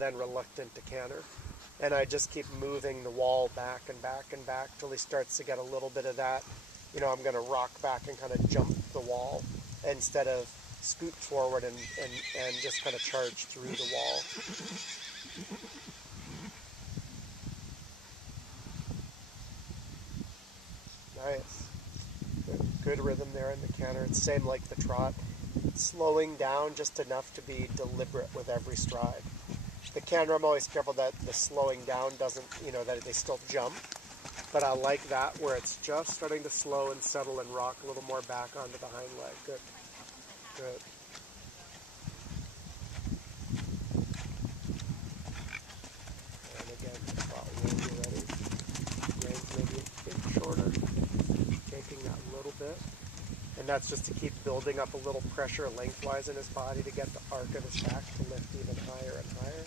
then reluctant to canter. And I just keep moving the wall back and back and back till he starts to get a little bit of that. You know, I'm going to rock back and kind of jump the wall instead of scoot forward and just kind of charge through the wall. Nice. Good rhythm there in the canter. It's same like the trot. Slowing down just enough to be deliberate with every stride. The canter, I'm always careful that the slowing down doesn't, you know, that they still jump. But I like that where it's just starting to slow and settle and rock a little more back onto the hind leg. Good. Good. And again, when you're ready, reins maybe a bit shorter, taking that little bit. And that's just to keep building up a little pressure lengthwise in his body to get the arc of his back to lift even higher and higher.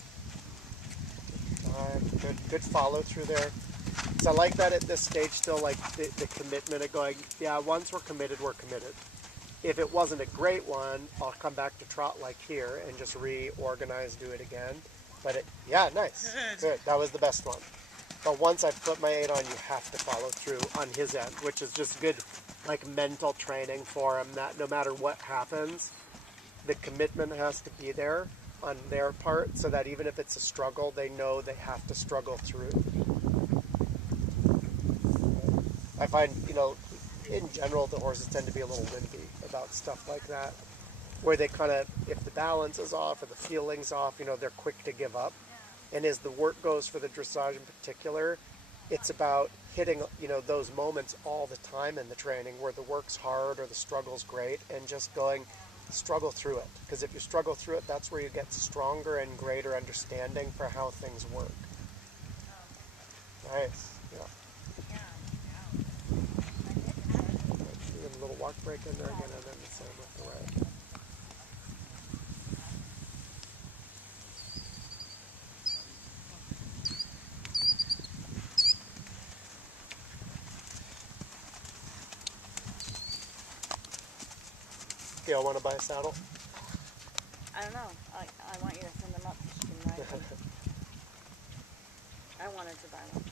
Good follow through there. So I like that at this stage still, like the commitment of going, yeah, once we're committed, we're committed. If it wasn't a great one, I'll come back to trot like here and just reorganize, do it again. But yeah, nice. Good. That was the best one. But once I put my 8 on, you have to follow through on his end, which is just good, like mental training for him, that no matter what happens, the commitment has to be there on their part so that even if it's a struggle, they know they have to struggle through. I find, you know, in general, the horses tend to be a little wimpy about stuff like that, where they kind of, if the balance is off or the feeling's off, you know, they're quick to give up. And as the work goes for the dressage in particular, it's about hitting, you know, those moments all the time in the training where the work's hard or the struggle's great and just going, struggle through it. Because if you struggle through it, that's where you get stronger and greater understanding for how things work. Nice. Yeah. A little walk break in there again, and then the same with the right. Gail, want to buy a saddle? I don't know. I want you to send them up so she can ride them. I wanted to buy one.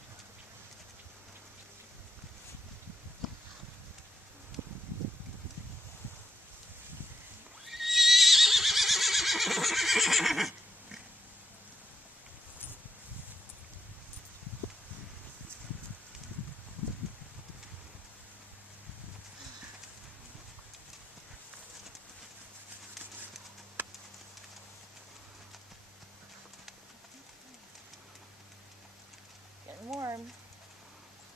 Getting warm.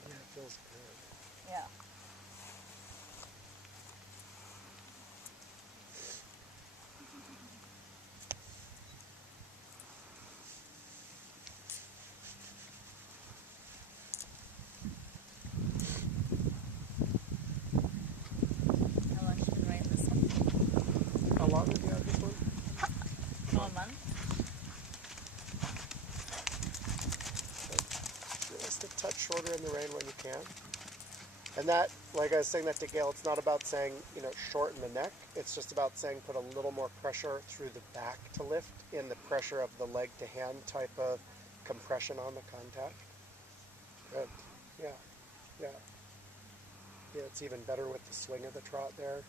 Yeah, it feels good. Yeah. How long have you been riding this one? How long have you had this one? 1 month. Just a touch shorter in the rein when you can. And that, like I was saying that to Gail, it's not about saying, you know, shorten the neck. It's just about saying put a little more pressure through the back to lift in the pressure of the leg to hand type of compression on the contact. Good. Yeah. Yeah. Yeah, it's even better with the swing of the trot there.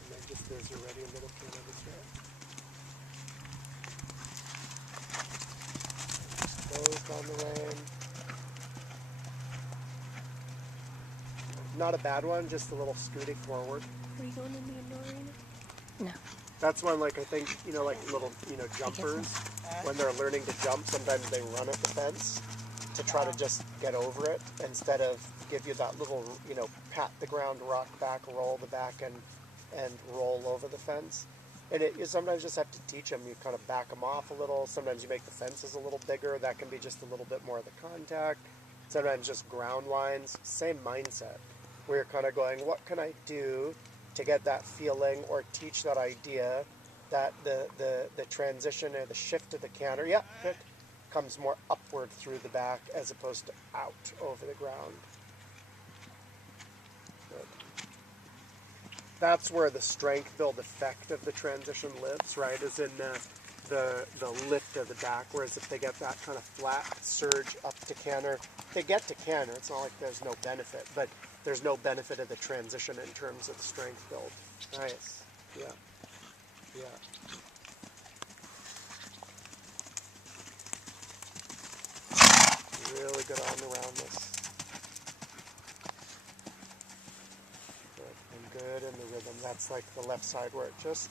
And then just as you're ready, a little turn of the trot. Closed on the rein. Not a bad one, just a little scooting forward. Are you going in the indoor arena? No. That's one, like, I think, you know, like little, you know, jumpers, when they're learning to jump, sometimes they run at the fence to try to just get over it instead of give you that little, you know, pat the ground, rock back, roll the back, and roll over the fence. And you sometimes just have to teach them. You kind of back them off a little. Sometimes you make the fences a little bigger. That can be just a little bit more of the contact. Sometimes just ground lines. Same mindset, where you're kind of going, what can I do to get that feeling or teach that idea that the transition or the shift of the canter, yeah, good, comes more upward through the back as opposed to out over the ground. Good. That's where the strength build effect of the transition lives, right? Is in the lift of the back. Whereas if they get that kind of flat surge up to canter, they get to canter. It's not like there's no benefit, but there's no benefit of the transition in terms of strength build. Nice. Yeah. Yeah. Really good arm around this. Good. And good in the rhythm. That's like the left side where it just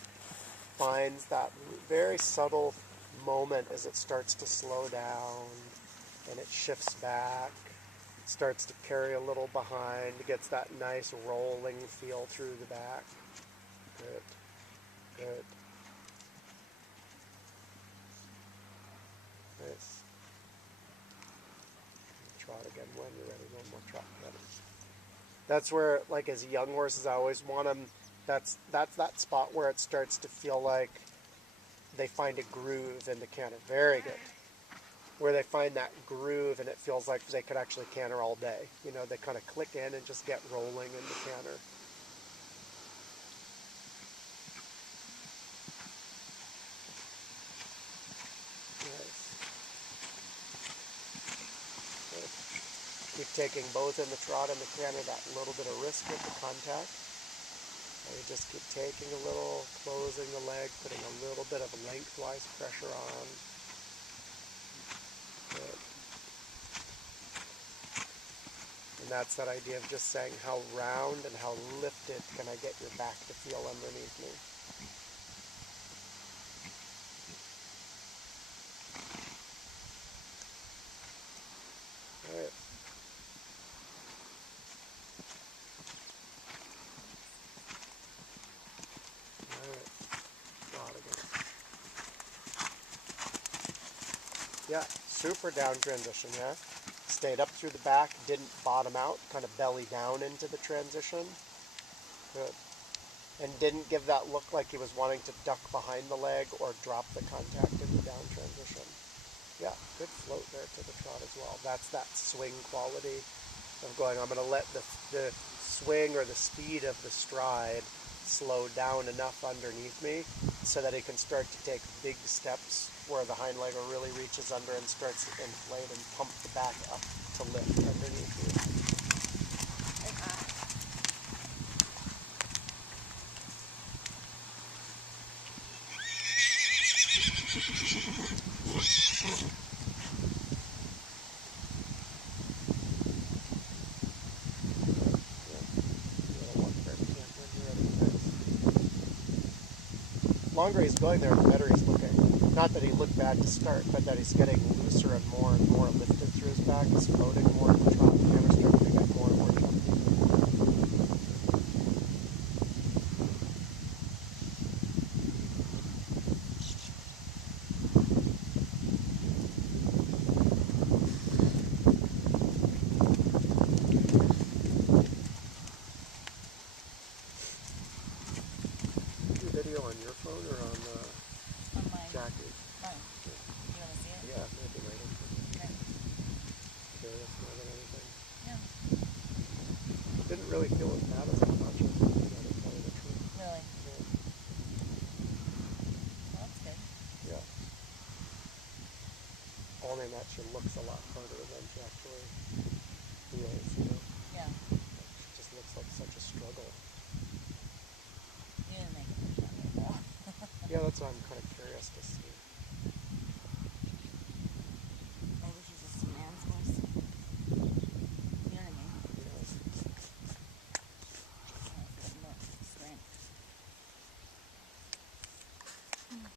finds that very subtle moment as it starts to slow down and it shifts back, starts to carry a little behind, gets that nice rolling feel through the back. Good. Good. Nice. Trot again when you're ready. One more trot. Ready. That's where, like, as young horses, I always want them. That's that spot where it starts to feel like they find a groove in the canter. Very good. Where they find that groove and it feels like they could actually canter all day. You know, they kind of click in and just get rolling in the canter. Nice. Good. Keep taking both in the trot and the canter that little bit of risk with the contact. And you just keep taking a little, closing the leg, putting a little bit of lengthwise pressure on. Good. And that's that idea of just saying how round and how lifted can I get your back to feel underneath me. All right. All right. Trot again. Yeah, super down transition, yeah? Stayed up through the back, didn't bottom out, kind of belly down into the transition. Good. And didn't give that look like he was wanting to duck behind the leg or drop the contact in the down transition. Yeah, good float there to the trot as well. That's that swing quality of going, I'm going to let the swing or the speed of the stride slow down enough underneath me so that it can start to take big steps where the hind leg really reaches under and starts to inflate and pump the back up to lift underneath you. Longer he's going there, the better he's looking. Not that he looked bad to start, but that he's getting looser and more lifted through his back. He's floating more in the trot. The camera's starting to get more and more chunky. Do video on your phone or on mine. Jackie's? Mine. You want to see it? Yeah, maybe later. Okay. Curious more than anything. Yeah. Didn't really feel as bad as I thought you were going to tell you the truth. Really? Yeah. Well, that's good. Yeah. Only that she looks a lot harder than she actually feels, you know? Yeah. She just looks like such a struggle. You didn't make it look that way, though. Yeah, that's why I'm kind of curious to see.